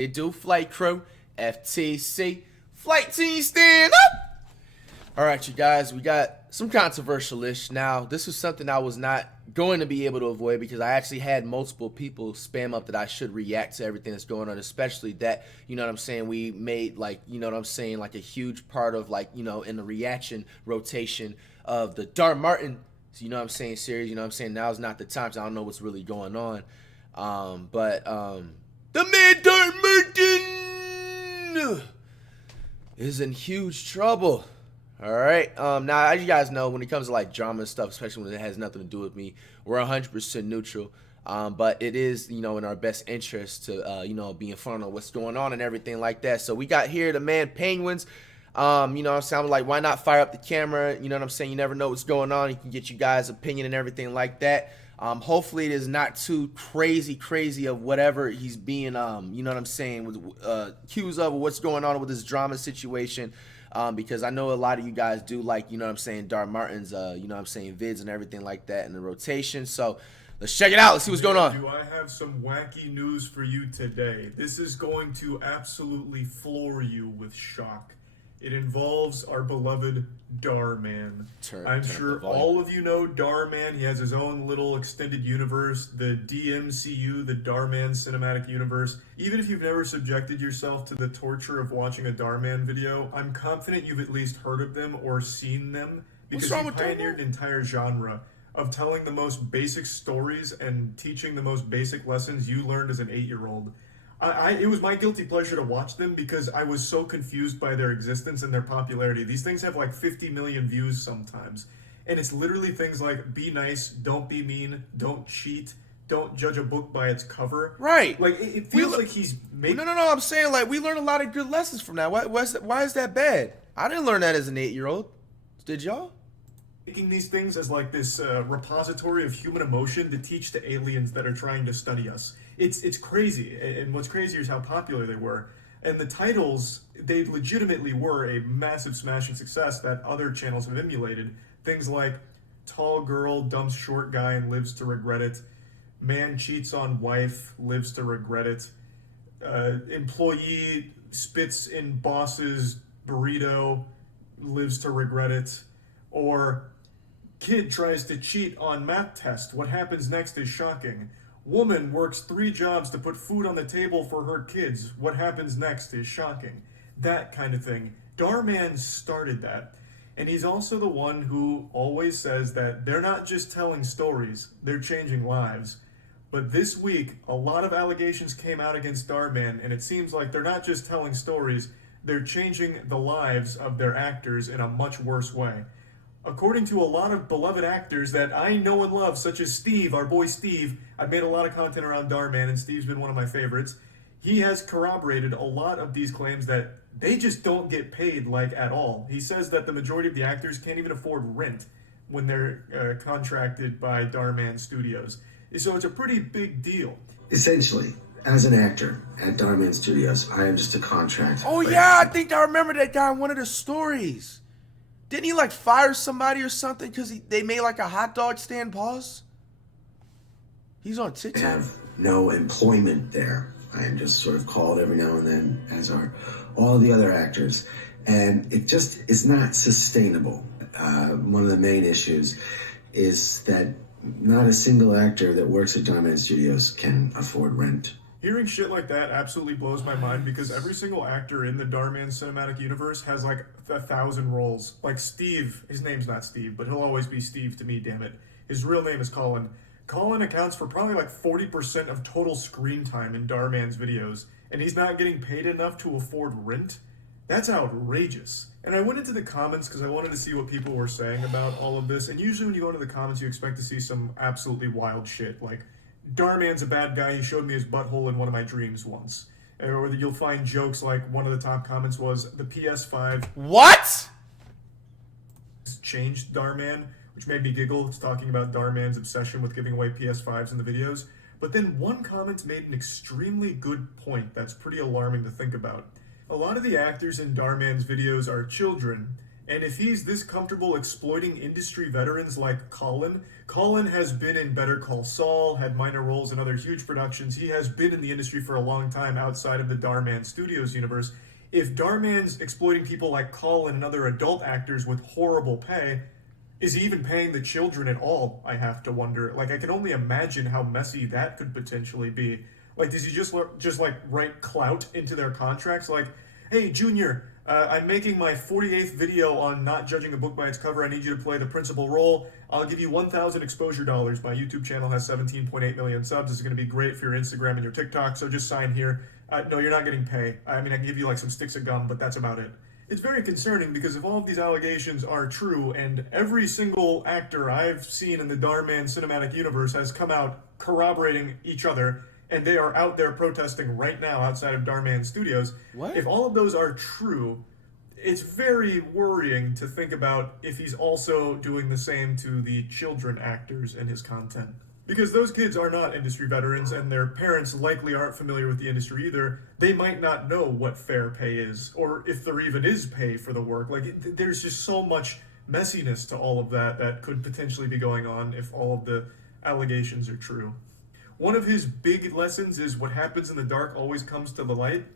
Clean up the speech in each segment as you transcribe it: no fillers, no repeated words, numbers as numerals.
It do, flight crew, FTC, flight team stand up. All right, you guys, we got some controversial ish. Now, this was something I was not going to be able to avoid because I actually had multiple people spam up that I should react to everything that's going on, especially that, you know what I'm saying, we made, like, you know what I'm saying, like a huge part of, like, you know, in the reaction rotation of the Dhar Mann, you know what I'm saying, series. You know what I'm saying, now's not the time, so I don't know what's really going on. But the man Dhar Mann is in huge trouble. All right. Now, as you guys know, when it comes to like drama and stuff, especially when it has nothing to do with me, we're 100% neutral. But it is, you know, in our best interest to, you know, be informed of what's going on and everything like that. So we got here the man Penguins. You know what I'm saying? I'm like, why not fire up the camera? You know what I'm saying? You never know what's going on. You can get you guys' opinion and everything like that. Hopefully it is not too crazy of whatever he's being, you know what I'm saying, with, accused of, or what's going on with this drama situation. Because I know a lot of you guys do like, you know what I'm saying, Dhar Mann's, you know what I'm saying, vids and everything like that in the rotation. So let's check it out. Let's see what's going on. Do I have some wacky news for you today? This is going to absolutely floor you with shock. It involves our beloved Dhar Mann. I'm sure all of you know Dhar Mann. He has his own little extended universe, the DMCU, the Dhar Mann Cinematic Universe. Even if you've never subjected yourself to the torture of watching a Dhar Mann video, I'm confident you've at least heard of them or seen them because he pioneered an entire genre of telling the most basic stories and teaching the most basic lessons you learned as an 8-year-old. It was my guilty pleasure to watch them because I was so confused by their existence and their popularity. These things have like 50 million views sometimes. And it's literally things like, be nice, don't be mean, don't cheat, don't judge a book by its cover. Right. Like, it feels like he's making... No, I'm saying, like, we learned a lot of good lessons from that. Why is that bad? I didn't learn that as an 8-year-old. Did y'all? Making these things as like this repository of human emotion to teach to aliens that are trying to study us. It's crazy, and what's crazier is how popular they were. And the titles, they legitimately were a massive smashing success that other channels have emulated. Things like Tall Girl Dumps Short Guy and Lives to Regret It, Man Cheats on Wife, Lives to Regret It, Employee Spits in Boss's Burrito, Lives to Regret It, or Kid tries to cheat on math test. What happens next is shocking. Woman works 3 jobs to put food on the table for her kids. What happens next is shocking. That kind of thing. Dhar Mann started that. And he's also the one who always says that they're not just telling stories, they're changing lives. But this week, a lot of allegations came out against Dhar Mann, and it seems like they're not just telling stories, they're changing the lives of their actors in a much worse way. According to a lot of beloved actors that I know and love, such as Steve, our boy Steve, I've made a lot of content around Dhar Mann, and Steve's been one of my favorites. He has corroborated a lot of these claims that they just don't get paid, like, at all. He says that the majority of the actors can't even afford rent when they're contracted by Dhar Mann Studios. So it's a pretty big deal. Essentially, as an actor at Dhar Mann Studios, I am just a contract. Oh, yeah, I think I remember that guy in one of the stories. Didn't he, like, fire somebody or something because they made, like, a hot dog stand pause? He's on TikTok. I have no employment there. I am just sort of called every now and then, as are all the other actors. And it just is not sustainable. One of the main issues is that not a single actor that works at Dhar Mann Studios can afford rent. Hearing shit like that absolutely blows my mind because every single actor in the Dhar Mann Cinematic Universe has like 1,000 roles. Like Steve, his name's not Steve, but he'll always be Steve to me, damn it. His real name is Colin. Colin accounts for probably like 40% of total screen time in Dhar Mann's videos, and he's not getting paid enough to afford rent? That's outrageous. And I went into the comments because I wanted to see what people were saying about all of this, and usually when you go into the comments you expect to see some absolutely wild shit, like, Dhar Mann's a bad guy, he showed me his butthole in one of my dreams once. Or you'll find jokes like one of the top comments was, the PS5... What? ...changed Dhar Mann, which made me giggle. It's talking about Dhar Mann's obsession with giving away PS5s in the videos. But then one comment made an extremely good point that's pretty alarming to think about. A lot of the actors in Dhar Mann's videos are children, And if he's this comfortable exploiting industry veterans like Colin has been in Better Call Saul, had minor roles in other huge productions. He has been in the industry for a long time outside of the Dhar Mann Studios universe. If Dhar Mann's exploiting people like Colin and other adult actors with horrible pay, is he even paying the children at all? I have to wonder. Like, I can only imagine how messy that could potentially be. Like, does he just like write clout into their contracts? Like, hey, Junior, I'm making my 48th video on not judging a book by its cover. I need you to play the principal role. I'll give you 1,000 exposure dollars. My YouTube channel has 17.8 million subs. This is going to be great for your Instagram and your TikTok, so just sign here. No, you're not getting pay. I mean, I can give you like some sticks of gum, but that's about it. It's very concerning because if all of these allegations are true, and every single actor I've seen in the Dhar Mann cinematic universe has come out corroborating each other, and they are out there protesting right now outside of Dhar Mann Studios. What? If all of those are true, it's very worrying to think about if he's also doing the same to the children actors in his content. Because those kids are not industry veterans, and their parents likely aren't familiar with the industry either. They might not know what fair pay is, or if there even is pay for the work. Like, there's just so much messiness to all of that that could potentially be going on if all of the allegations are true. One of his big lessons is what happens in the dark always comes to the light.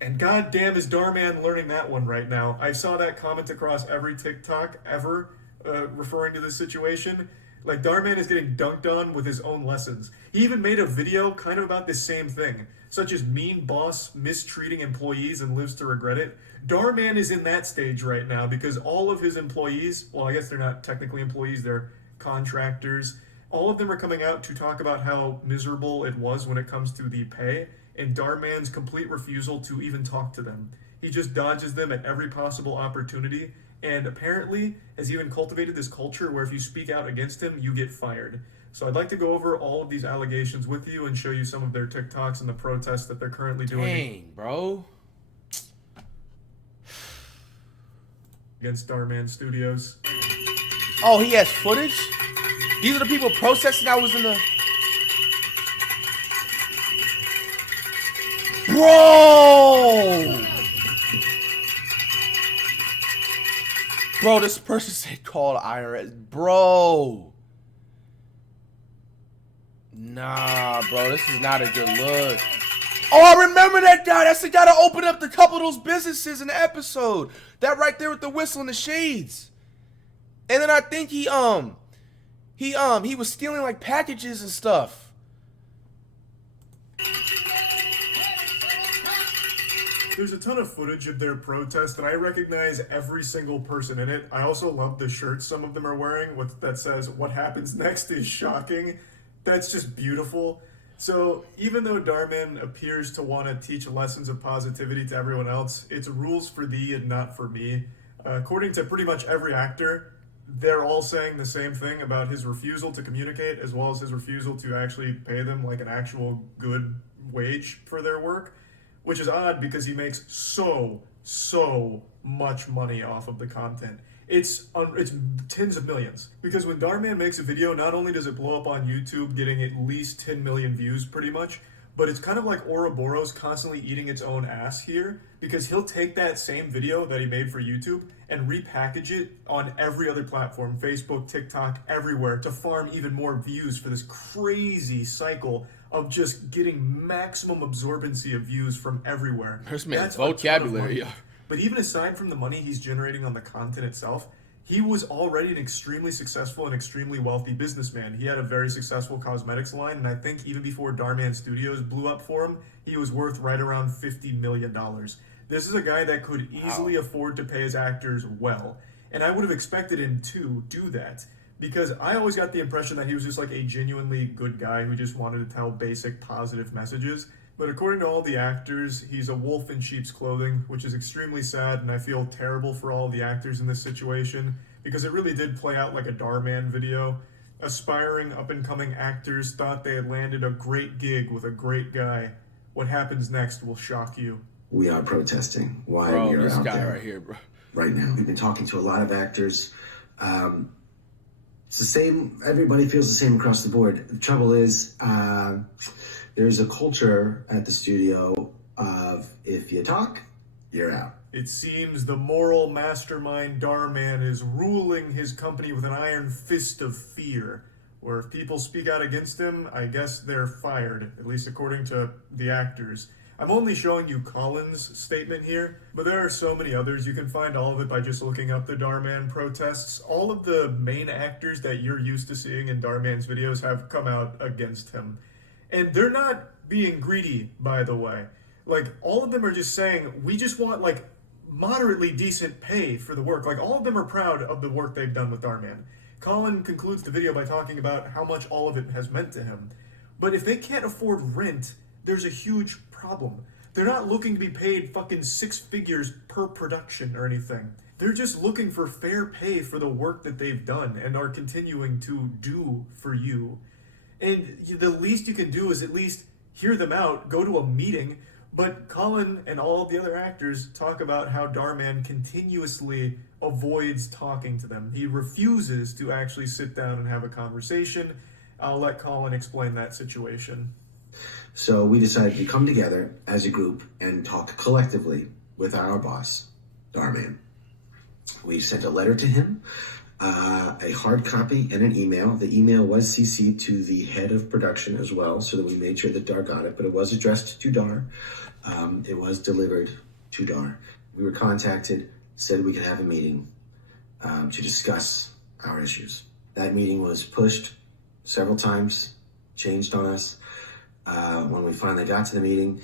And goddamn is Dhar Mann learning that one right now. I saw that comment across every TikTok ever referring to this situation. Like, Dhar Mann is getting dunked on with his own lessons. He even made a video kind of about this same thing, such as mean boss mistreating employees and lives to regret it. Dhar Mann is in that stage right now because all of his employees, well, I guess they're not technically employees, they're contractors. All of them are coming out to talk about how miserable it was when it comes to the pay, and Dhar Mann's complete refusal to even talk to them. He just dodges them at every possible opportunity, and apparently has even cultivated this culture where if you speak out against him, you get fired. So I'd like to go over all of these allegations with you and show you some of their TikToks and the protests that they're currently doing. Dang, bro. Against Dhar Mann Studios. Oh, he has footage? These are the people protesting that was in the... Bro! Bro, this person said call IRS. Bro. Nah, bro, this is not a good look. Oh, I remember that guy. That's the guy that opened up a couple of those businesses in the episode. That right there with the whistle and the shades. And then I think he was stealing like packages and stuff. There's a ton of footage of their protest, and I recognize every single person in it. I also love the shirts some of them are wearing that says, "What happens next is shocking." That's just beautiful. So even though Dhar Mann appears to want to teach lessons of positivity to everyone else, it's rules for thee and not for me. According to pretty much every actor, they're all saying the same thing about his refusal to communicate, as well as his refusal to actually pay them like an actual good wage for their work. Which is odd because he makes so much money off of the content. It's tens of millions. Because when Dhar Mann makes a video, not only does it blow up on YouTube, getting at least 10 million views pretty much, but it's kind of like Ouroboros constantly eating its own ass here, because he'll take that same video that he made for YouTube and repackage it on every other platform, Facebook, TikTok, everywhere, to farm even more views for this crazy cycle of just getting maximum absorbency of views from everywhere. This man's vocabulary, yeah. But even aside from the money he's generating on the content itself, he was already an extremely successful and extremely wealthy businessman. He had a very successful cosmetics line, and I think even before Dhar Mann Studios blew up for him, he was worth right around $50 million. This is a guy that could easily afford to pay his actors well, and I would have expected him to do that. Because I always got the impression that he was just like a genuinely good guy who just wanted to tell basic positive messages. But according to all the actors, he's a wolf in sheep's clothing, which is extremely sad, and I feel terrible for all the actors in this situation, because it really did play out like a Dhar Mann video. Aspiring up-and-coming actors thought they had landed a great gig with a great guy. What happens next will shock you. We are protesting. Why Bro, we are this out guy there right here, bro. right now. We've been talking to a lot of actors. It's the same. Everybody feels the same across the board. The trouble is, there's a culture at the studio of if you talk, You're out. It seems the moral mastermind Dhar Mann is ruling his company with an iron fist of fear, where if people speak out against him, I guess they're fired, at least according to the actors. I'm only showing you Colin's statement here, but there are so many others. You can find all of it by just looking up the Dhar Mann protests. All of the main actors that you're used to seeing in Dhar Mann's videos have come out against him. And they're not being greedy, by the way. Like, all of them are just saying, we just want, like, moderately decent pay for the work. Like, all of them are proud of the work they've done with Dhar Mann. Colin concludes the video by talking about how much all of it has meant to him. But if they can't afford rent, there's a huge problem. They're not looking to be paid fucking 6 figures per production or anything. They're just looking for fair pay for the work that they've done and are continuing to do for you. And the least you can do is at least hear them out, go to a meeting. But Colin and all of the other actors talk about how Dhar Mann continuously avoids talking to them. He refuses to actually sit down and have a conversation. I'll let Colin explain that situation. So we decided to come together as a group and talk collectively with our boss, Dhar Mann. We sent a letter to him, a hard copy and an email. The email was CC'd to the head of production as well, so that we made sure that Dhar got it, but it was addressed to Dhar. It was delivered to Dhar. We were contacted, said we could have a meeting to discuss our issues. That meeting was pushed several times, changed on us. When we finally got to the meeting,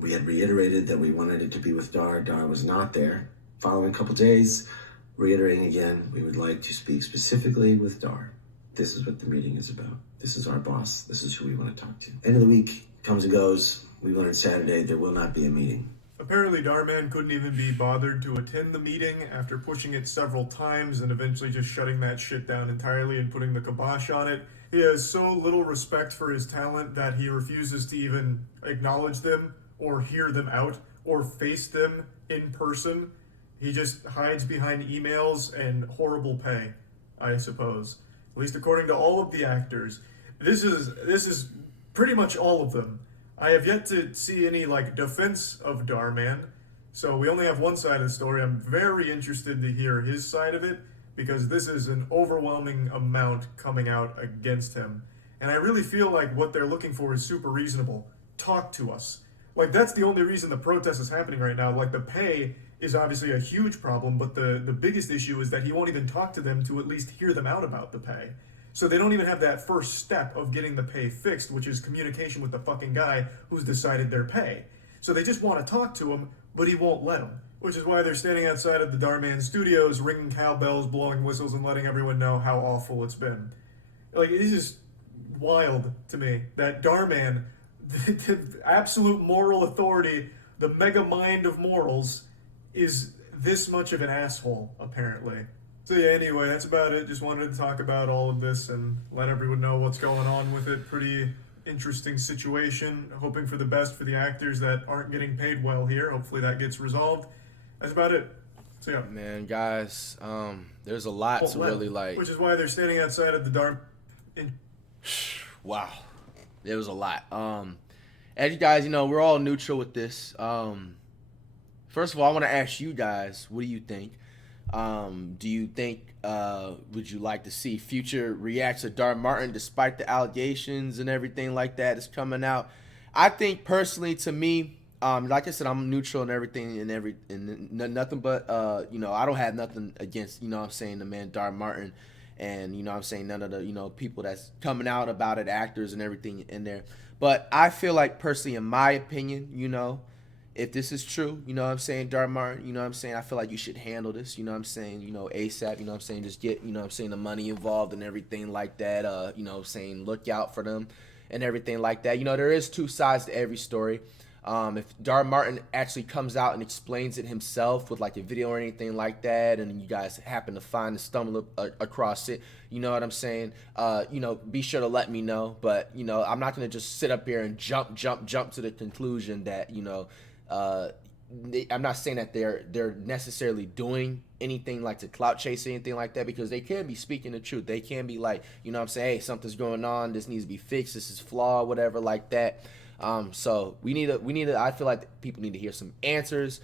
we had reiterated that we wanted it to be with Dhar. Dhar was not there. Following a couple days, reiterating again, we would like to speak specifically with Dhar. This is what the meeting is about. This is our boss. This is who we want to talk to. End of the week comes and goes. We learned Saturday there will not be a meeting. Apparently, Dhar Mann couldn't even be bothered to attend the meeting after pushing it several times and eventually just shutting that shit down entirely and putting the kibosh on it. He has so little respect for his talent that he refuses to even acknowledge them or hear them out or face them in person. He just hides behind emails and horrible pay, I suppose. At least according to all of the actors. This is pretty much all of them. I have yet to see any like defense of Dhar Mann, so we only have one side of the story. I'm very interested to hear his side of it because this is an overwhelming amount coming out against him. And I really feel like what they're looking for is super reasonable. Talk to us. Like, that's the only reason the protest is happening right now. Like, the pay is obviously a huge problem, but the biggest issue is that he won't even talk to them to at least hear them out about the pay. So they don't even have that first step of getting the pay fixed, which is communication with the fucking guy who's decided their pay. So they just want to talk to him, but he won't let them. Which is why they're standing outside of the Dhar Mann studios, ringing cowbells, blowing whistles, and letting everyone know how awful it's been. Like, it is just wild to me that Dhar Mann, the absolute moral authority, the mega mind of morals, is this much of an asshole, apparently. So yeah, anyway, that's about it. Just wanted to talk about all of this and let everyone know what's going on with it. Pretty interesting situation. Hoping for the best for the actors that aren't getting paid well here. Hopefully that gets resolved. That's about it. So yeah. Man, guys, there's a lot to really like. Which is why they're standing outside of the Dhar. Wow, there was a lot. As you guys, we're all neutral with this. First of all, I want to ask you guys, what do you think? Do you think, would you like to see Future react to Dhar Mann despite the allegations and everything like that is coming out? I think personally, to me, like I said, I'm neutral and everything and nothing but, I don't have nothing against, the man Dhar Mann and, none of the, people that's coming out about it, actors and everything in there. But I feel like personally, in my opinion, if this is true, Dhar Mann, I feel like you should handle this, ASAP, just get, the money involved and everything like that, look out for them and everything like that. There is two sides to every story. If Dhar Mann actually comes out and explains it himself with like a video or anything like that, and you guys happen to find and stumble across it, be sure to let me know. But, I'm not going to just sit up here and jump to the conclusion that, I'm not saying that they're necessarily doing anything like to clout chase or anything like that, because they can be speaking the truth. They can be like, hey, something's going on, this needs to be fixed, this is flawed, whatever like that. So we need to, I feel like people need to hear some answers.